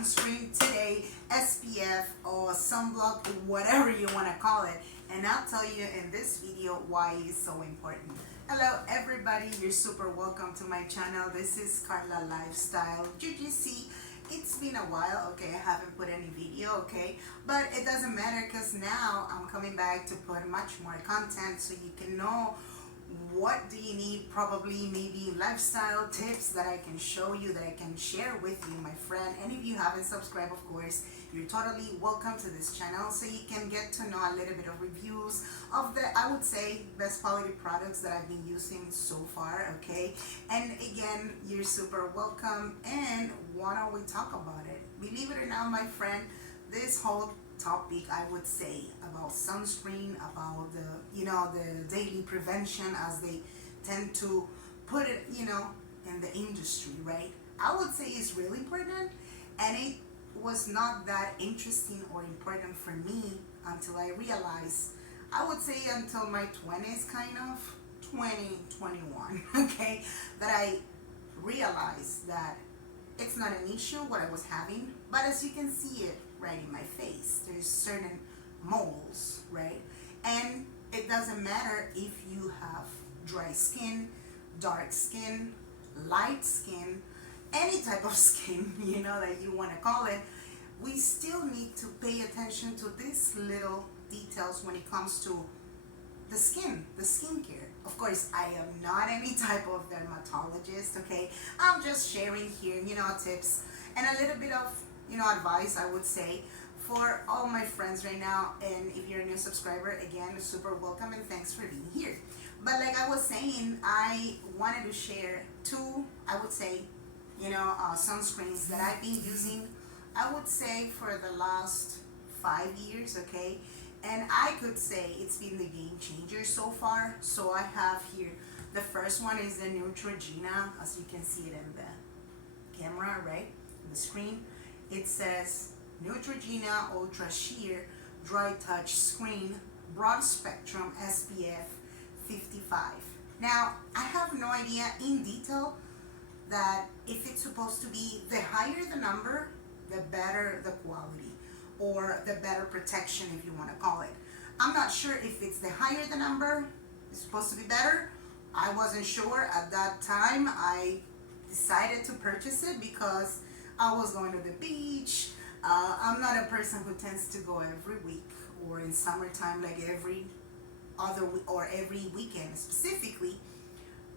sunscreen today, SPF or sunblock, whatever you want to call it, and I'll tell you in this video why it's so important. Hello everybody, you're super welcome to my channel. This is Carla Lifestyle UGC. It's been a while, okay, I haven't put any video, okay, but it doesn't matter because now I'm coming back to put much more content so you can know what do you need, probably maybe lifestyle tips that I can show you, that I can share with you, my friend. And if you haven't subscribed, of course, you're totally welcome to this channel so you can get to know a little bit of reviews of the, I would say, best quality products that I've been using so far, okay? And again, you're super welcome, and why don't we talk about it? Believe it or not, my friend, this whole topic, I would say, about sunscreen, about the daily prevention, as they tend to put it, in the industry, right? I would say it's really important, and it was not that interesting or important for me until I realized, I would say until my 20s, kind of 21, okay, that I realized that it's not an issue what I was having, but as you can see it right in my face, there's certain moles, right? And it doesn't matter if you have dry skin, dark skin, light skin, any type of skin, that you want to call it, we still need to pay attention to these little details when it comes to the skin, the skincare. Of course, I am not any type of dermatologist, okay? I'm just sharing here, tips and a little bit of, advice, I would say, for all my friends right now. And if you're a new subscriber, again, super welcome and thanks for being here. But like I was saying, I wanted to share two, I would say, sunscreens that I've been using, I would say, for the last 5 years, okay? And I could say it's been the game changer so far. So I have here, the first one is the Neutrogena, as you can see it in the camera, right? On the screen. It says Neutrogena Ultra Sheer Dry Touch Screen Broad Spectrum SPF 55. Now, I have no idea in detail that if it's supposed to be the higher the number, the better the quality, or the better protection, if you want to call it. I'm not sure if it's the higher the number, it's supposed to be better. I wasn't sure at that time. I decided to purchase it because I was going to the beach. I'm not a person who tends to go every week, or in summertime, like every other week or every weekend specifically.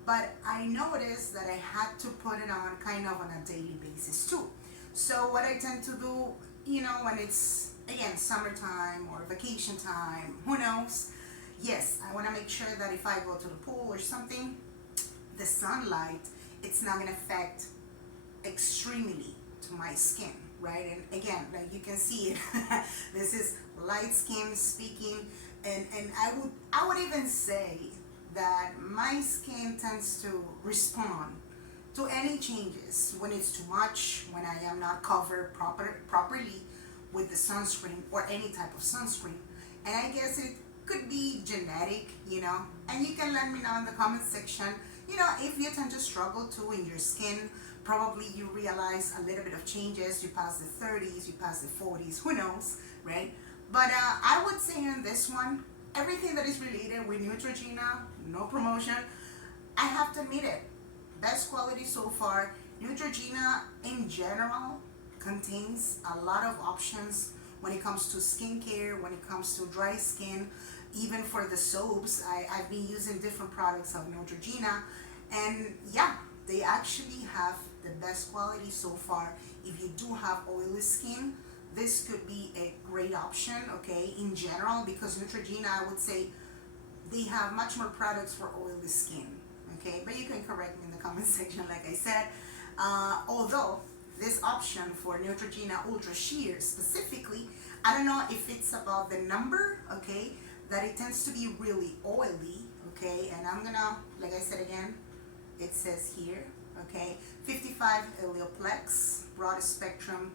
But I noticed that I had to put it on kind of on a daily basis too. So what I tend to do, when it's, again, summertime or vacation time, who knows? Yes, I want to make sure that if I go to the pool or something, the sunlight, it's not going to affect extremely to my skin, right? And again, like you can see it, this is light skin speaking, and I would even say that my skin tends to respond to any changes when it's too much, when I am not covered properly with the sunscreen or any type of sunscreen. And I guess it could be genetic, and you can let me know in the comment section, if you tend to struggle too in your skin. Probably you realize a little bit of changes, you pass the 30s, you pass the 40s, who knows, right? But I would say in this one, everything that is related with Neutrogena, no promotion, I have to admit it, best quality so far. Neutrogena in general contains a lot of options when it comes to skincare, when it comes to dry skin, even for the soaps. I've been using different products of Neutrogena, and yeah, they actually have the best quality so far. If you do have oily skin, this could be a great option, okay, in general, because Neutrogena, I would say, they have much more products for oily skin, okay? But you can correct me in the comment section, like I said. Although this option for Neutrogena Ultra Sheer specifically, I don't know if it's about the number, okay, that it tends to be really oily, okay? And I'm gonna, like I said again, it says here, okay, 55 Helioplex, broad spectrum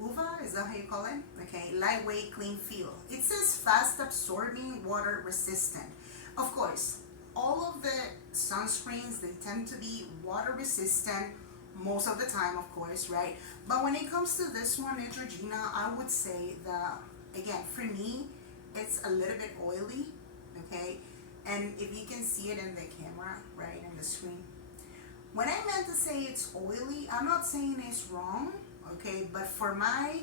UVA, is that how you call it? Okay, lightweight, clean feel. It says fast absorbing, water resistant. Of course, all of the sunscreens, they tend to be water resistant most of the time, of course, right? But when it comes to this one, Neutrogena, I would say that, again, for me, it's a little bit oily, okay? And if you can see it in the camera, right, in the screen. When I meant to say it's oily, I'm not saying it's wrong, okay? But for my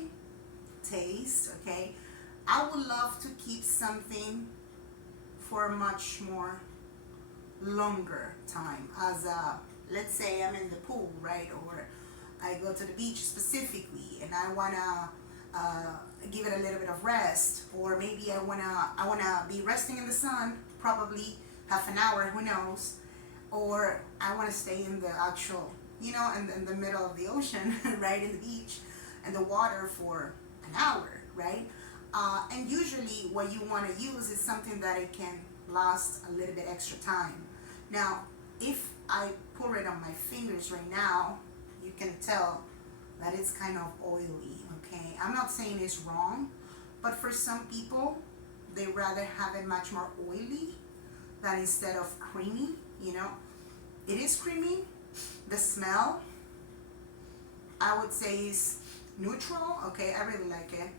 taste, okay, I would love to keep something for a much more longer time. As let's say I'm in the pool, right, or I go to the beach specifically and I wanna give it a little bit of rest, or maybe I wanna be resting in the sun, probably half an hour, who knows, or I want to stay in the actual, you know, in the middle of the ocean, right, in the beach and the water for an hour, right? And usually what you want to use is something that it can last a little bit extra time. Now, if I pour it on my fingers right now, you can tell that it's kind of oily, okay? I'm not saying it's wrong, but for some people, they rather have it much more oily than instead of creamy, you know. It is creamy. The smell, I would say, is neutral, okay? I really like it.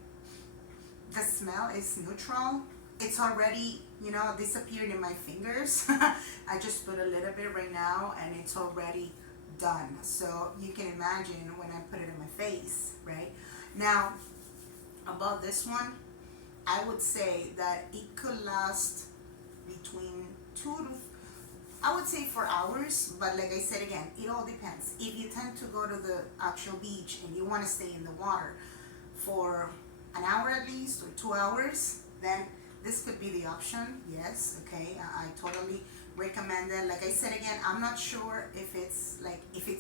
The smell is neutral. It's already, you know, disappeared in my fingers. I just put a little bit right now and it's already done. So you can imagine when I put it in my face, right? Now, about this one, I would say that it could last between 4 hours, but like I said again, it all depends. If you tend to go to the actual beach and you want to stay in the water for an hour at least, or 2 hours, then this could be the option. Yes, okay, I totally recommend it. Like I said again, I'm not sure if it's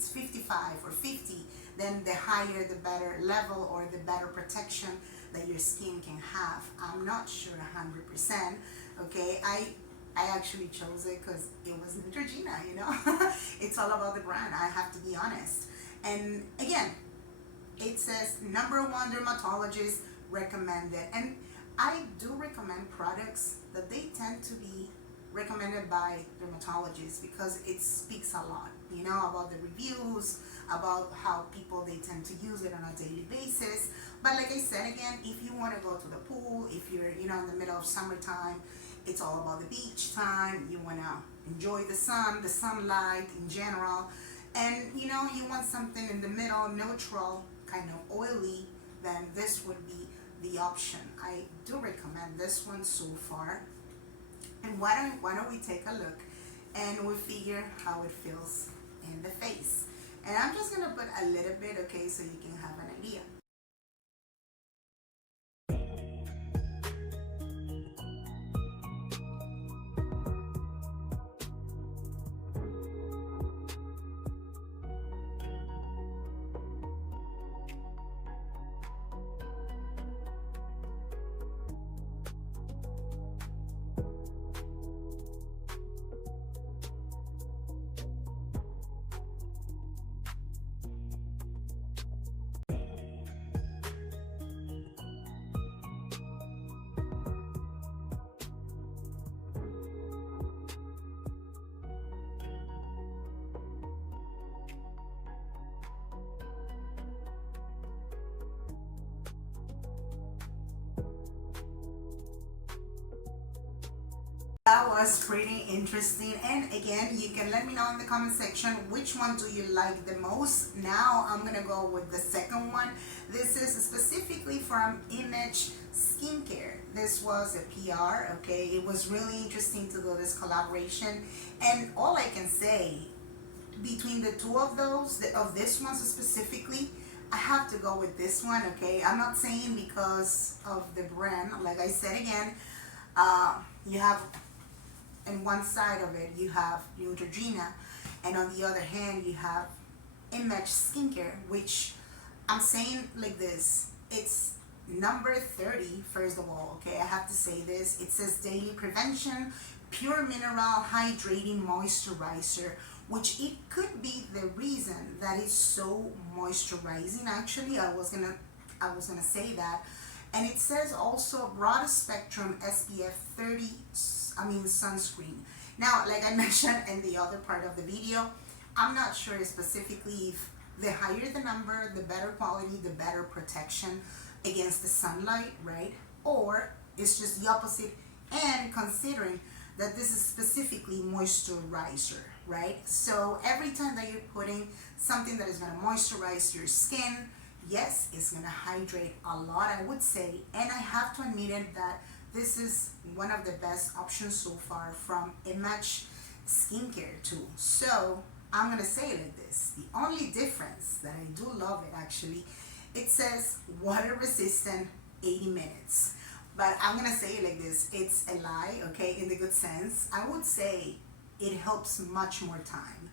55 or 50, then the higher the better level or the better protection that your skin can have. I'm not sure 100%, okay? I actually chose it because it was Neutrogena, you know. It's all about the brand, I have to be honest. And again, it says #1 dermatologist recommended, and I do recommend products that they tend to be recommended by dermatologists because it speaks a lot, you know, about the reviews, about how people, they tend to use it on a daily basis. But like I said again, if you want to go to the pool, if you're, you know, in the middle of summertime, it's all about the beach time, you want to enjoy the sun, the sunlight in general, and you know, you want something in the middle, neutral, kind of oily, then this would be the option. I do recommend this one so far. And why don't we take a look and we'll figure how it feels in the face. And I'm just gonna put a little bit, okay, so you can have an idea. That was pretty interesting, and again, you can let me know in the comment section which one do you like the most. Now I'm gonna go with the second one. This is specifically from Image Skincare. This was a PR, okay? It was really interesting to do this collaboration, and all I can say, between the two of those, of this one specifically, I have to go with this one, okay? I'm not saying because of the brand. Like I said again, you have, on one side of it, you have Neutrogena, and on the other hand, you have Image Skincare, which I'm saying like this, it's number 30, first of all, okay? I have to say this. It says Daily Prevention Pure Mineral Hydrating Moisturizer, which it could be the reason that it's so moisturizing. Actually, I was gonna say that. And it says also broad spectrum SPF 30, sunscreen. Now, like I mentioned in the other part of the video, I'm not sure specifically if The higher the number, the better quality, the better protection against the sunlight, right? Or it's just the opposite, and considering that this is specifically moisturizer, right? So every time that you're putting something that is going to moisturize your skin, yes, it's going to hydrate a lot, I would say. And I have to admit it that this is one of the best options so far from Image skincare too. So I'm going to say it like this. The only difference that I do love it actually, it says water resistant 80 minutes. But I'm going to say it like this. It's a lie, okay, in the good sense. I would say it helps much more time.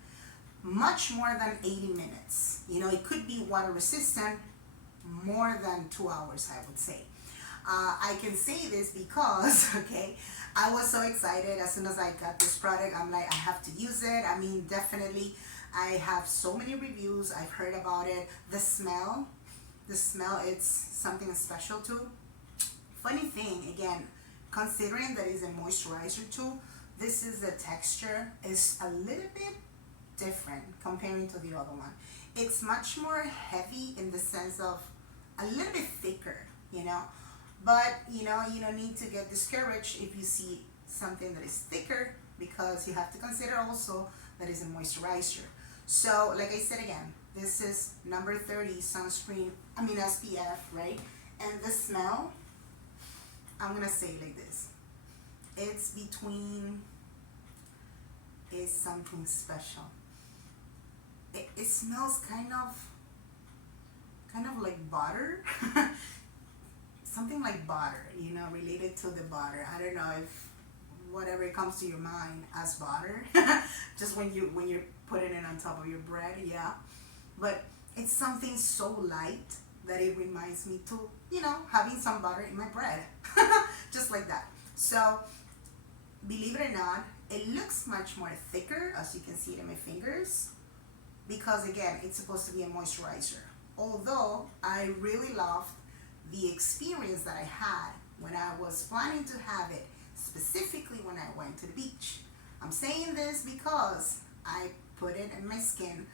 Much more than 80 minutes. You know, it could be water resistant more than 2 hours, I would say. I can say this because, okay, I was so excited as soon as I got this product. I'm like, I have to use it. I mean, definitely, I have so many reviews. I've heard about it. The smell, it's something special too. Funny thing, again, considering that it's a moisturizer too, this is the texture is a little bit different comparing to the other one. It's much more heavy in the sense of a little bit thicker, you know. But, you know, you don't need to get discouraged if you see something that is thicker, because you have to consider also that is a moisturizer. So, like I said again, this is number 30 sunscreen, SPF, right? And the smell, I'm going to say it like this. It's something special. It smells kind of like butter. Something like butter, you know, related to the butter. I don't know if whatever comes to your mind as butter, just when you're putting it on top of your bread, yeah. But it's something so light that it reminds me to, you know, having some butter in my bread, just like that. So, believe it or not, it looks much more thicker, as you can see it in my fingers, because again, it's supposed to be a moisturizer. Although I really loved the experience that I had when I was planning to have it, specifically when I went to the beach. I'm saying this because I put it in my skin,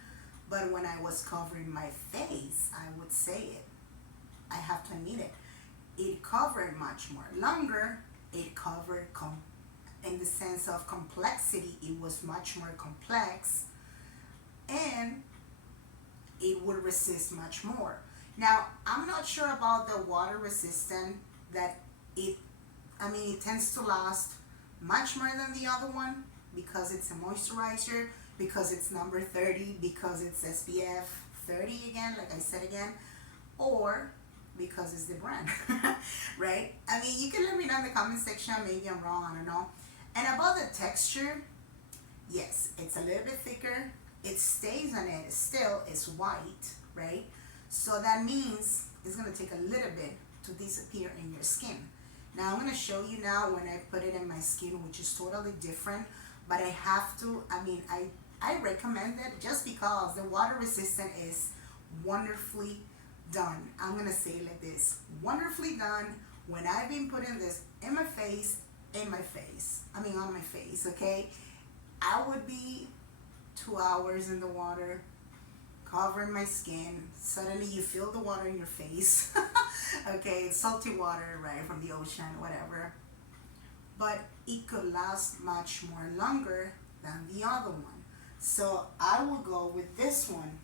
but when I was covering my face, I would say it. I have to admit it covered much more longer. It covered in the sense of complexity, it was much more complex, and it would resist much more. Now, I'm not sure about the water resistant, that it tends to last much more than the other one, because it's a moisturizer, because it's number 30, because it's SPF 30 again, like I said again, or because it's the brand, right? I mean, you can let me know in the comment section, maybe I'm wrong, I don't know. And about the texture, yes, it's a little bit thicker. It stays on it, still it's white, right? So that means it's going to take a little bit to disappear in your skin. Now I'm going to show you now when I put it in my skin, which is totally different, but I have to, I recommend it just because the water resistant is wonderfully done. I'm going to say it like this, wonderfully done. When I've been putting this in my face, on my face, okay, I would be 2 hours in the water, covering my skin. Suddenly you feel the water in your face. Okay, it's salty water, right, from the ocean, whatever. But it could last much more longer than the other one. So I will go with this one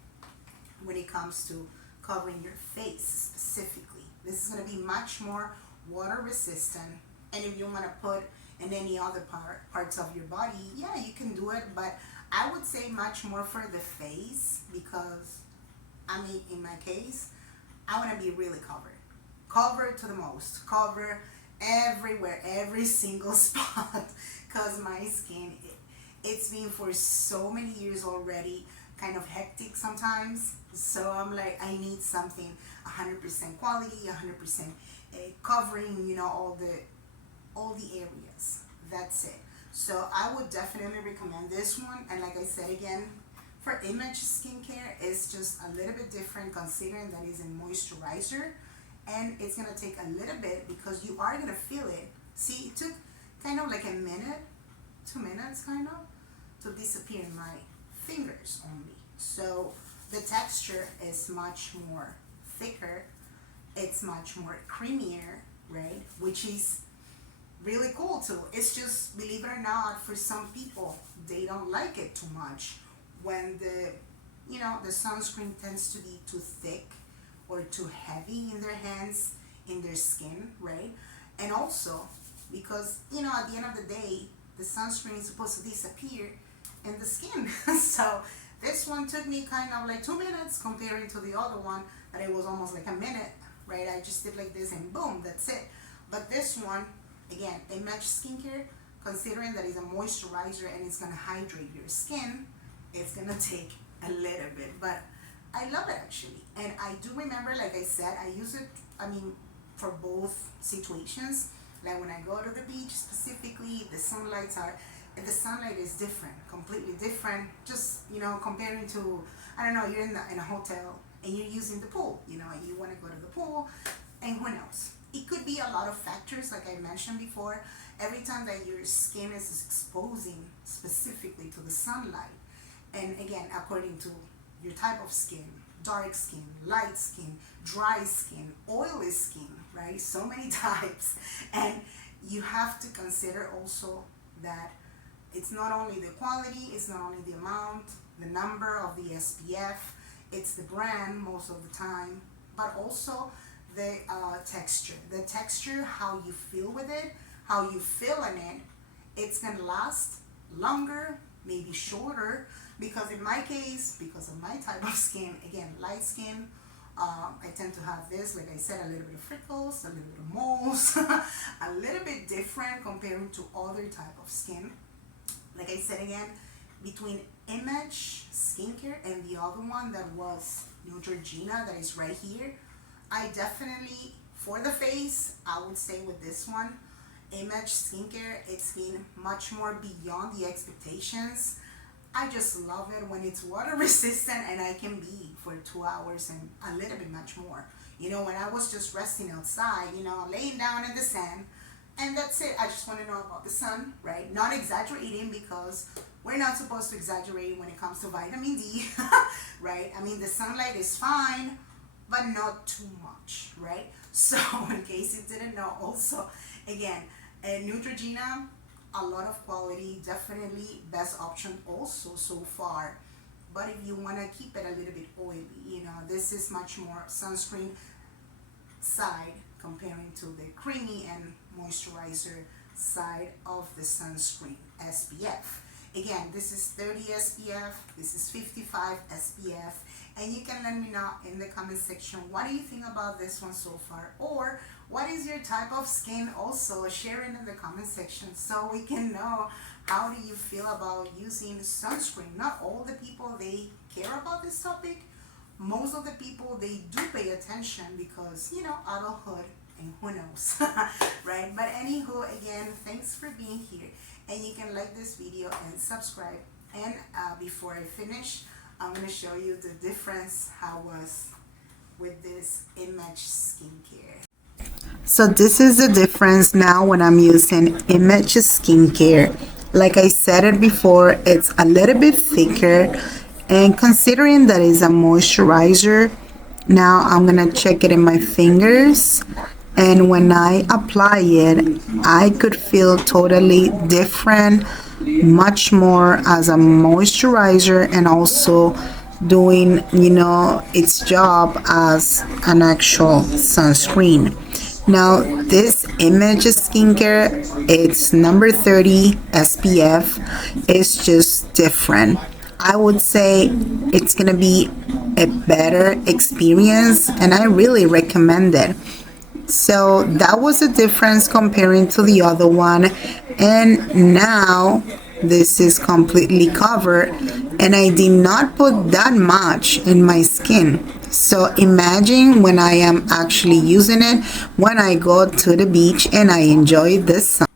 when it comes to covering your face specifically. This is going to be much more water resistant. And if you want to put in any other parts of your body, yeah, you can do it. But I would say much more for the face, because in my case, I want to be really covered to the most, cover everywhere, every single spot, because my skin, it's been for so many years already kind of hectic sometimes. So I'm like, I need something 100% quality, 100% covering, you know, all the areas. That's it. So I would definitely recommend this one. And like I said again, for Image skincare, it's just a little bit different, considering that it's a moisturizer, and it's gonna take a little bit, because you are gonna feel it. See, it took kind of like a minute, 2 minutes kind of, to disappear in my fingers only. So the texture is much more thicker, it's much more creamier, right? Which is really cool too. It's just, believe it or not, for some people, they don't like it too much when the sunscreen tends to be too thick or too heavy in their hands, in their skin, right? And also because, at the end of the day, the sunscreen is supposed to disappear in the skin. So this one took me kind of like 2 minutes comparing to the other one that it was almost like a minute, right? I just did like this and boom, that's it. But this one, again, Image Skincare, considering that it's a moisturizer and it's gonna hydrate your skin, it's gonna take a little bit, but I love it actually. And I do remember, like I said, I use it, for both situations. Like when I go to the beach specifically, the sunlight is different, completely different. Just, comparing to, I don't know, you're in a hotel and you're using the pool, you want to go to the pool, and who knows? It could be a lot of factors, like I mentioned before. Every time that your skin is exposing specifically to the sunlight, and again, according to your type of skin, dark skin, light skin, dry skin, oily skin, right? So many types. And you have to consider also that it's not only the quality, it's not only the amount, the number of the SPF, it's the brand most of the time, but also the texture. The texture, how you feel with it, how you feel in it, it's gonna last longer, maybe shorter, because in my case, because of my type of skin, again, light skin, I tend to have this, like I said, a little bit of freckles, a little bit of moles, a little bit different comparing to other type of skin. Like I said again, between Image Skincare and the other one that was Neutrogena, that is right here, I definitely, for the face, I would say with this one, Image Skincare, it's been much more beyond the expectations. I just love it when it's water resistant and I can be for 2 hours and a little bit much more. When I was just resting outside, laying down in the sand, and that's it. I just want to know about the sun, right? Not exaggerating, because we're not supposed to exaggerate when it comes to vitamin D, right? The sunlight is fine, but not too much, right? So in case you didn't know, also, again, Neutrogena, a lot of quality, definitely best option also so far. But if you want to keep it a little bit oily, this is much more sunscreen side comparing to the creamy and moisturizer side of the sunscreen SPF. Again, this is 30 SPF, this is 55 SPF, and you can let me know in the comment section, what do you think about this one so far, or what is your type of skin? Also share it in the comment section so we can know how do you feel about using sunscreen. Not all the people, they care about this topic. Most of the people, they do pay attention because, adulthood, and who knows, right? But anywho, again, thanks for being here, and you can like this video and subscribe. And before I finish, I'm going to show you the difference how was with this Image Skincare. So this is the difference now when I'm using Image Skincare. Like I said it before, it's a little bit thicker, and considering that it's a moisturizer, now I'm gonna check it in my fingers, and when I apply it, I could feel totally different, much more as a moisturizer, and also doing its job as an actual sunscreen. Now this Image Skincare, it's number 30 SPF. It's just different. I would say it's gonna be a better experience, and I really recommend it. So that was the difference comparing to the other one, and now this is completely covered, and I did not put that much in my skin. So imagine when I am actually using it when I go to the beach and I enjoy the sun.